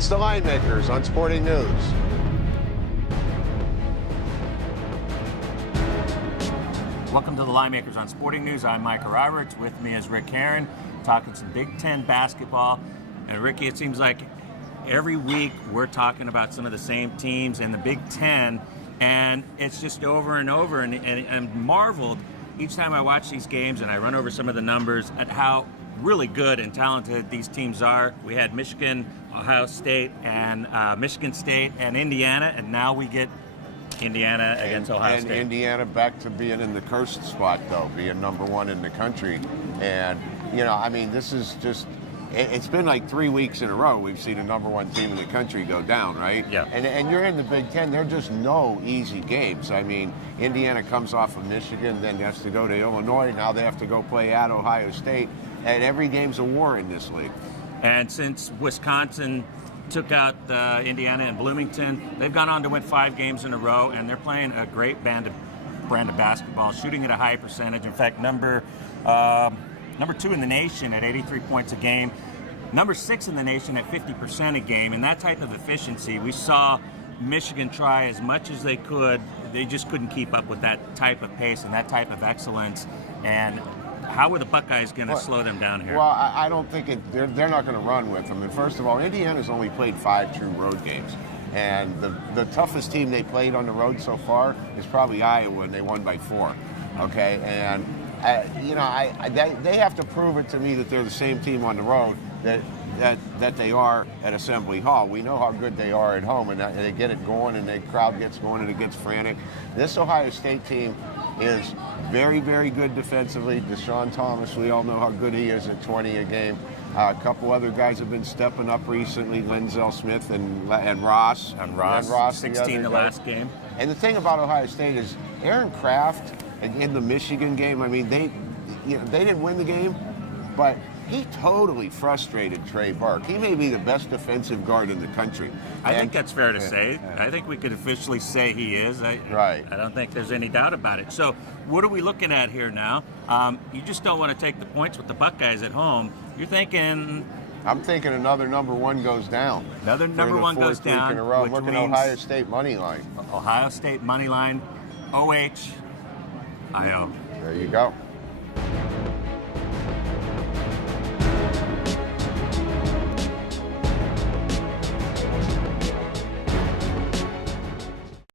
It's the Line Makers on Sporting News. Welcome to the Line Makers on Sporting News. I'm Micah and Rick. With me is Rick Aaron, talking some Big Ten basketball. And Ricky, it seems like every week we're talking about some of the same teams in the Big Ten, and it's just over and over. And I'm marveled each time I watch these games and I run over some of the numbers at how really good and talented these teams are. We had Michigan, Ohio State, and Michigan State, and Indiana, and now we get Indiana against Ohio State. And Indiana back to being in the cursed spot, though, being number one in the country. And, you know, I mean, this is just, it's been like 3 weeks in a row we've seen a number one team in the country go down, right? Yeah. And you're in the Big Ten. There are just no easy games. I mean, Indiana comes off of Michigan, then has to go to Illinois. Now they have to go play at Ohio State. And every game's a war in this league. And since Wisconsin took out Indiana and Bloomington, they've gone on to win 5 games in a row, and they're playing a great brand of basketball, shooting at a high percentage. In fact, number 2 in the nation at 83 points a game, number 6 in the nation at 50% a game, and that type of efficiency. We saw Michigan try as much as they could. They just couldn't keep up with that type of pace and that type of excellence. And how are the Buckeyes going to slow them down here? Well, I don't think they're not going to run with them. And first of all, Indiana's only played 5 true road games. And the toughest team they played on the road so far is probably Iowa, and they won by 4. Okay? And, they have to prove it to me that they're the same team on the road that they are at Assembly Hall. We know how good they are at home, and they get it going, and the crowd gets going, and it gets frantic. This Ohio State team is very, very good defensively. Deshaun Thomas, we all know how good he is at 20 a game. A couple other guys have been stepping up recently, Lenzel Smith and Ross. And Ross 16 the last game. And the thing about Ohio State is Aaron Kraft in the Michigan game, I mean, they didn't win the game, but he totally frustrated Trey Burke. He may be the best defensive guard in the country. I think that's fair to say. I think we could officially say he is. Right. I don't think there's any doubt about it. So what are we looking at here now? You just don't want to take the points with the Buckeyes at home. You're thinking... I'm thinking another number one goes down. Another number one goes down. In a row. Look at Ohio State money line. Ohio State money line, OH, IO. There you go.